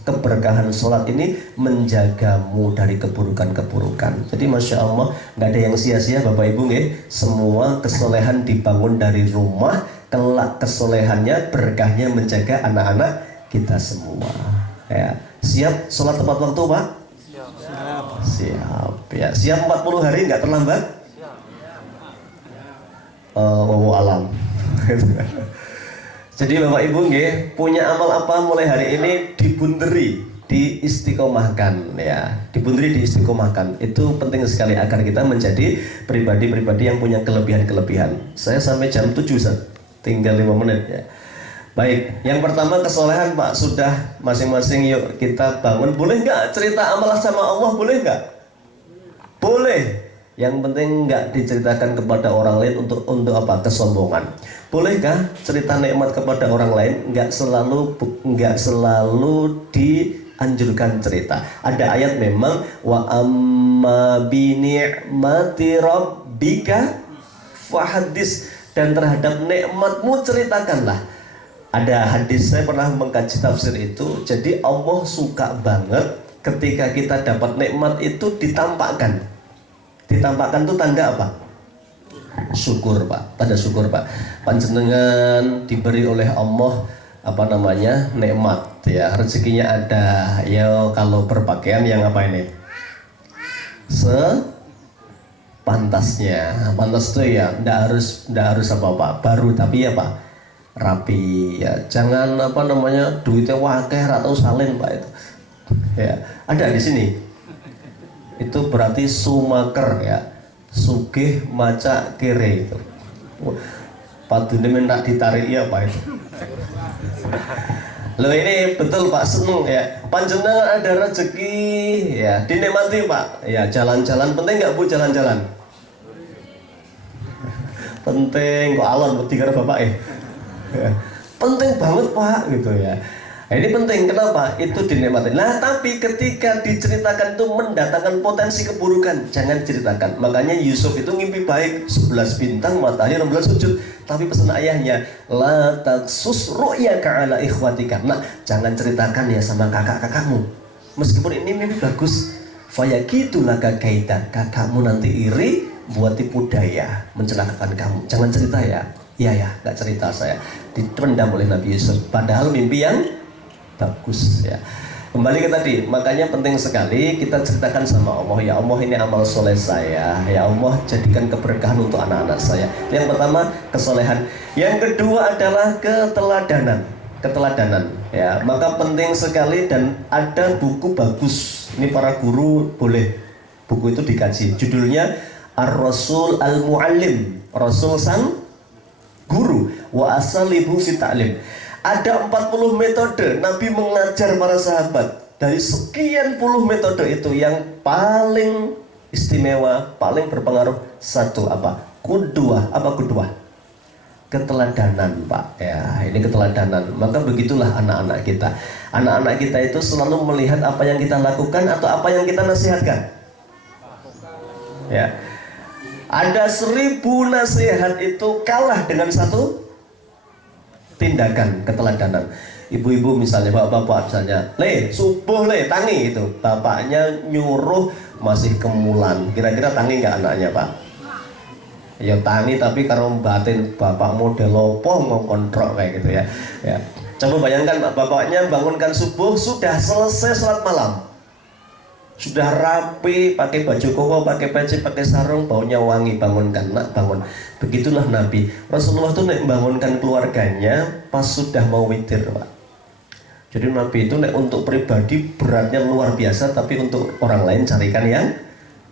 keberkahan sholat ini menjagamu dari keburukan-keburukan. Jadi Masya Allah, nggak ada yang sia-sia Bapak Ibu nggih. Semua kesolehan dibangun dari rumah, kelak kesolehannya, berkahnya menjaga anak-anak kita semua ya. Siap sholat tepat waktu, Pak? Siap. Siap ya. Siap 40 hari nggak terlambat? Wawu alam. Jadi Bapak Ibu nggih, punya amal apa mulai hari ini dibunderi, diistiqomahkan ya. Dibunderi, diistiqomahkan. Itu penting sekali agar kita menjadi pribadi-pribadi yang punya kelebihan-kelebihan. Saya sampai jam 7 tinggal 5 menit ya. Baik, yang pertama kesolehan Pak, sudah masing-masing yuk kita bangun. Boleh nggak cerita amal sama Allah, boleh nggak? Boleh. Yang penting nggak diceritakan kepada orang lain untuk apa? Kesombongan. Bolehkah cerita nikmat kepada orang lain? Nggak selalu dianjurkan cerita. Ada ayat memang, wa amma bi ni'mati rabbika fahadis, dan terhadap nikmatmu ceritakanlah. Ada hadis, saya pernah mengkaji tafsir itu. Jadi Allah suka banget ketika kita dapat nikmat itu ditampakkan. Ditampakkan itu tanda apa? Syukur, Pak. Tanda syukur, Pak. Panjenengan diberi oleh Allah nikmat ya, rezekinya ada. Ya kalau berpakaian yang apa ini? Pantasnya. Pantas itu ya ndak harus apa-apa baru, tapi ya Pak, rapi ya. Jangan duitnya wakeh atau salin, Pak, itu. Ya, ada di sini. Itu berarti sumaker ya. Sugih maca kere itu. Padune minta ditarik ya, Pak, itu. Loh ini betul Pak, seneng ya. Panjenengan ada rezeki ya, dinikmati Pak. Ya jalan-jalan, penting nggak Bu jalan-jalan? Penting, kok alon beti karo bapak ya. Penting banget Pak gitu ya. Nah, ini penting, kenapa? Itu dinikmati. Nah tapi ketika diceritakan itu mendatangkan potensi keburukan, jangan ceritakan. Makanya Yusuf itu ngimpi baik, 11 bintang, matahari 16 sujud. Tapi pesan ayahnya, la taksus ru'yaka ala ikhwatika. Nah, jangan ceritakan ya sama kakak-kakakmu. Meskipun ini mimpi bagus, fayakitulah kakaita. Kakakmu nanti iri, buat tipu daya, mencelakakan kamu. Jangan cerita ya. Iya ya, nggak cerita saya. Dipendam oleh Nabi Yusuf. Padahal mimpi yang bagus ya. Kembali ke tadi, makanya penting sekali kita ceritakan sama Allah, ya Allah ini amal soleh saya, ya Allah jadikan keberkahan untuk anak-anak saya. Yang pertama kesolehan, yang kedua adalah keteladanan ya. Maka penting sekali, dan ada buku bagus, ini para guru boleh buku itu dikaji. Judulnya Ar-Rasul Al-Muallim, Rasul sang guru, wa asalibu fi ta'lim. Ada 40 metode Nabi mengajar para sahabat. Dari sekian puluh metode itu, yang paling istimewa, paling berpengaruh satu apa? Kudwah. Apa kudwah? Keteladanan, Pak. Ya, ini keteladanan. Maka begitulah anak-anak kita. Anak-anak kita itu selalu melihat apa yang kita lakukan atau apa yang kita nasihatkan. Ya. Ada 1000 nasihat itu kalah dengan satu tindakan keteladanan. Ibu-ibu misalnya, bapak-bapak misalnya, subuh tangi itu. Bapaknya nyuruh masih kemulan. Kira-kira tangi nggak anaknya, Pak? Ya tani tapi karo batin bapak model opo ngkontrok kayak gitu ya. Ya. Coba bayangkan Pak, bapaknya bangunkan subuh sudah selesai sholat malam. Sudah rapi, pakai baju koko, pakai peci, pakai sarung, baunya wangi, bangunkan nak bangun. Begitulah Nabi. Rasulullah tuh nek bangunkan keluarganya pas sudah mau witir, Pak. Jadi Nabi itu nek untuk pribadi beratnya luar biasa, tapi untuk orang lain carikan yang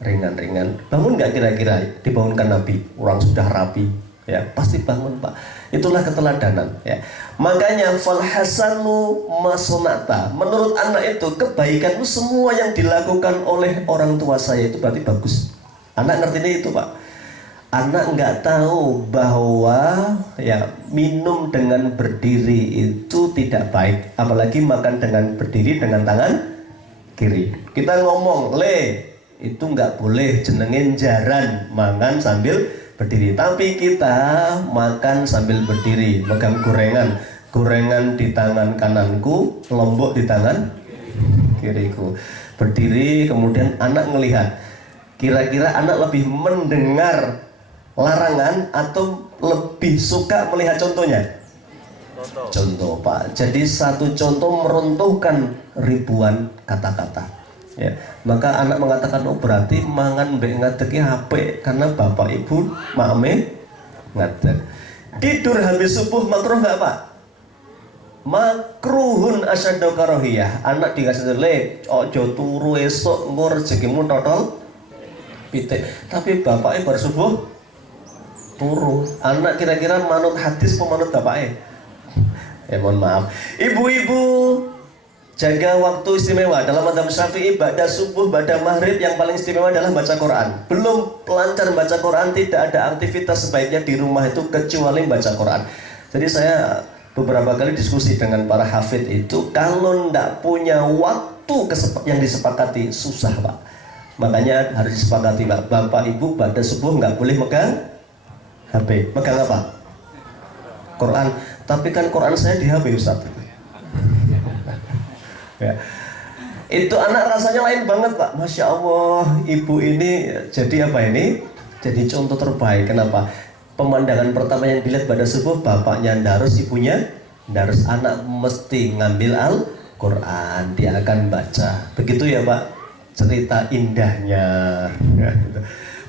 ringan-ringan. Bangun nggak kira-kira dibangunkan Nabi? Orang sudah rapi, ya pasti bangun Pak. Itulah keteladanan. Ya. Makanya fal hasanu masonata. Menurut anak itu kebaikan itu semua yang dilakukan oleh orang tua saya itu berarti bagus. Anak ngerti itu Pak. Anak nggak tahu bahwa ya minum dengan berdiri itu tidak baik, apalagi makan dengan berdiri dengan tangan kiri. Kita ngomong itu nggak boleh, jenengin jaran mangan sambil berdiri. Tapi kita makan sambil berdiri, megang gorengan di tangan kananku, lombok di tangan kiriku. Berdiri, kemudian anak melihat. Kira-kira anak lebih mendengar larangan atau lebih suka melihat contohnya? Contoh Pak. Jadi satu contoh meruntuhkan ribuan kata-kata. Ya, maka anak mengatakan oh berarti mangan mbek ngadeki HP karena bapak ibu makme ngadek. Tidur habis subuh makruh nggak Pak? Makruhun asyaddu karohiyah. Anak dikasih ojo turu esok engko rezekimu totol pitik. Tapi bapaknya baru subuh turu. Anak kira-kira manut hadis pemanut bapaknya? Mohon maaf. Ibu-ibu jaga waktu istimewa. Dalam mazhab Syafi'i pada subuh, pada maghrib yang paling istimewa adalah baca Quran. Belum pelancar baca Quran, tidak ada aktivitas sebaiknya di rumah itu kecuali baca Quran. Jadi saya beberapa kali diskusi dengan para hafid itu, kalau ndak punya waktu yang disepakati susah Pak. Makanya harus disepakati Pak. Bapak ibu pada subuh nggak boleh megang HP. Megang apa? Quran. Tapi kan Quran saya di HP Ustaz. Ya. Itu anak rasanya lain banget Pak. Masya Allah, ibu ini jadi apa ini? Jadi contoh terbaik. Kenapa? Pemandangan pertama yang dilihat pada subuh, bapaknya ndarus, ibunya ndarus. Anak mesti ngambil Al-Quran, dia akan baca. Begitu ya Pak, cerita indahnya.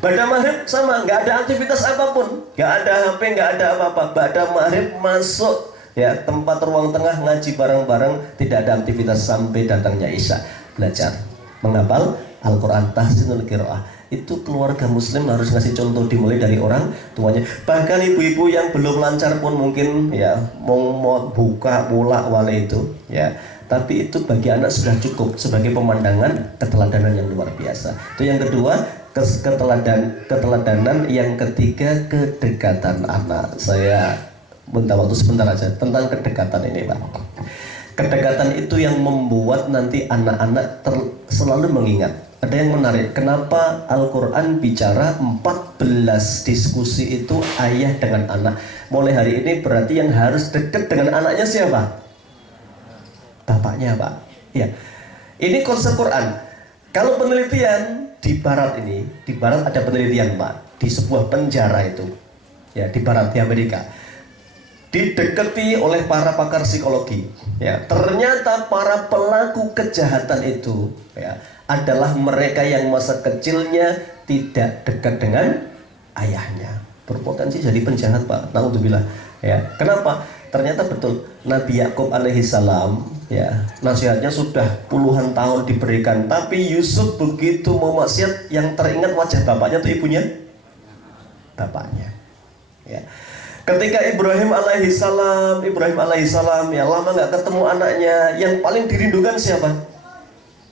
Pada maghrib sama, nggak ada aktivitas apapun, nggak ada HP, nggak ada apa-apa. Pada maghrib masuk ya tempat ruang tengah ngaji bareng-bareng, tidak ada aktivitas sampai datangnya Isya. Belajar menghafal Al-Quran, tahsinul qiraah. Itu keluarga muslim harus ngasih contoh, dimulai dari orang tuanya. Bahkan ibu-ibu yang belum lancar pun mungkin ya mau buka bola wale itu ya, tapi itu bagi anak sudah cukup sebagai pemandangan keteladanan yang luar biasa. Itu yang kedua, keteladanan. Yang ketiga, kedekatan anak. Saya minta waktu sebentar aja tentang kedekatan ini Pak. Kedekatan itu yang membuat nanti anak-anak selalu mengingat. Ada yang menarik, kenapa Al-Quran bicara 14 diskusi itu ayah dengan anak. Mulai hari ini berarti yang harus dekat dengan anaknya siapa? Bapaknya Pak. Ya. Ini konsep Quran. Kalau penelitian di barat ini, di barat ada penelitian Pak, di sebuah penjara itu ya, di barat, di Amerika, didekati oleh para pakar psikologi ya. Ternyata para pelaku kejahatan itu ya adalah mereka yang masa kecilnya tidak dekat dengan ayahnya, berpotensi jadi penjahat Pak. Naudzubillah ya. Kenapa? Ternyata betul Nabi Yakub alaihi salam ya, nasihatnya sudah puluhan tahun diberikan, tapi Yusuf begitu mau maksiat, yang teringat wajah bapaknya tuh ibunya, bapaknya ya. Ketika Ibrahim alaihissalam ya lama nggak ketemu anaknya, yang paling dirindukan siapa?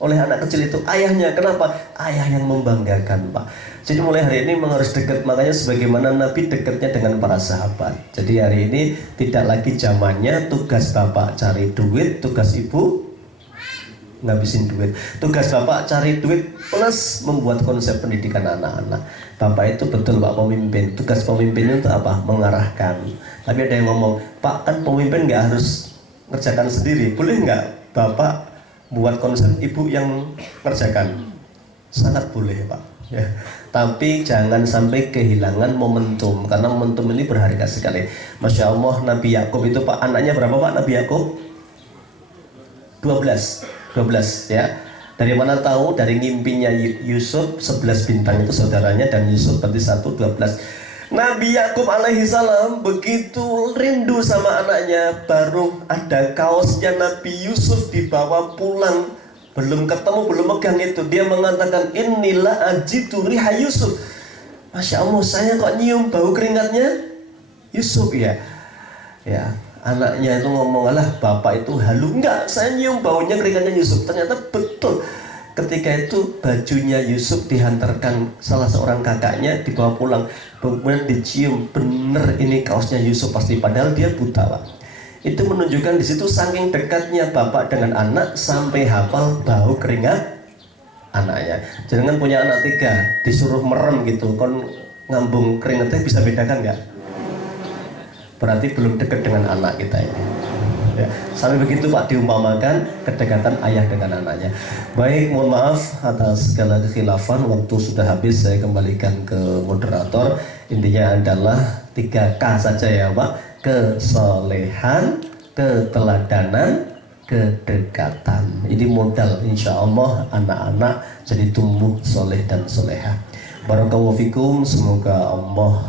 Oleh anak kecil itu ayahnya. Kenapa? Ayah yang membanggakan Pak. Jadi mulai hari ini memang harus dekat. Makanya sebagaimana Nabi dekatnya dengan para sahabat. Jadi hari ini tidak lagi zamannya tugas bapak cari duit, tugas ibu ngabisin duit. Tugas bapak cari duit plus membuat konsep pendidikan anak-anak. Bapak itu betul Pak pemimpin. Tugas pemimpin itu apa? Mengarahkan. Tapi ada yang ngomong, Pak kan pemimpin nggak harus ngerjakan sendiri. Boleh nggak Bapak buat konsep, ibu yang ngerjakan? Sangat boleh Pak. Ya. tapi jangan sampai kehilangan momentum, karena momentum ini berharga sekali. Masya Allah, Nabi Yakub itu Pak, anaknya berapa Pak Nabi Yakub? 12 ya. Dari mana tahu? Dari ngimpinya Yusuf, 11 bintang itu saudaranya, dan Yusuf berarti 1, 12. Nabi Yakub alaihi salam begitu rindu sama anaknya, baru ada kaosnya Nabi Yusuf dibawa pulang, belum ketemu, belum megang itu, dia mengatakan inilah ajitu riha Yusuf. Masya Allah, saya kok nyium bau keringatnya Yusuf ya. Ya, anaknya itu ngomong, alah bapak itu halu. Enggak, saya nyium baunya keringatnya Yusuf. Ternyata betul. Ketika itu bajunya Yusuf dihantarkan salah seorang kakaknya, dibawa pulang, kemudian dicium, bener ini kaosnya Yusuf pasti, padahal dia buta Pak. Itu menunjukkan di situ saking dekatnya bapak dengan anak sampai hafal bau keringat anaknya. Jangan punya anak 3 disuruh merem gitu, kon ngambung keringatnya bisa bedakan nggak? Berarti belum dekat dengan anak kita ini. Ya, sampai begitu Pak diumpamakan kedekatan ayah dengan anaknya. Baik, mohon maaf atas segala kekhilafan, waktu sudah habis, saya kembalikan ke moderator. Intinya adalah 3K saja ya Pak: kesolehan, keteladanan, kedekatan. Ini modal insya Allah anak-anak jadi tumbuh soleh dan soleha. Barakallahu fikum, semoga Allah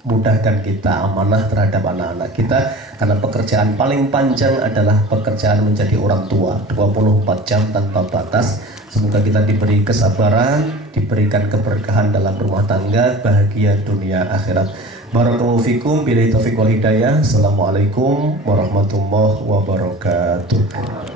mudahkan kita amanah terhadap anak-anak kita, karena pekerjaan paling panjang adalah pekerjaan menjadi orang tua, 24 jam tanpa batas. Semoga kita diberi kesabaran, diberikan keberkahan dalam rumah tangga, bahagia dunia akhirat. Barakallahu fikum, billahi taufiq wal hidayah. Assalamualaikum warahmatullahi wabarakatuh.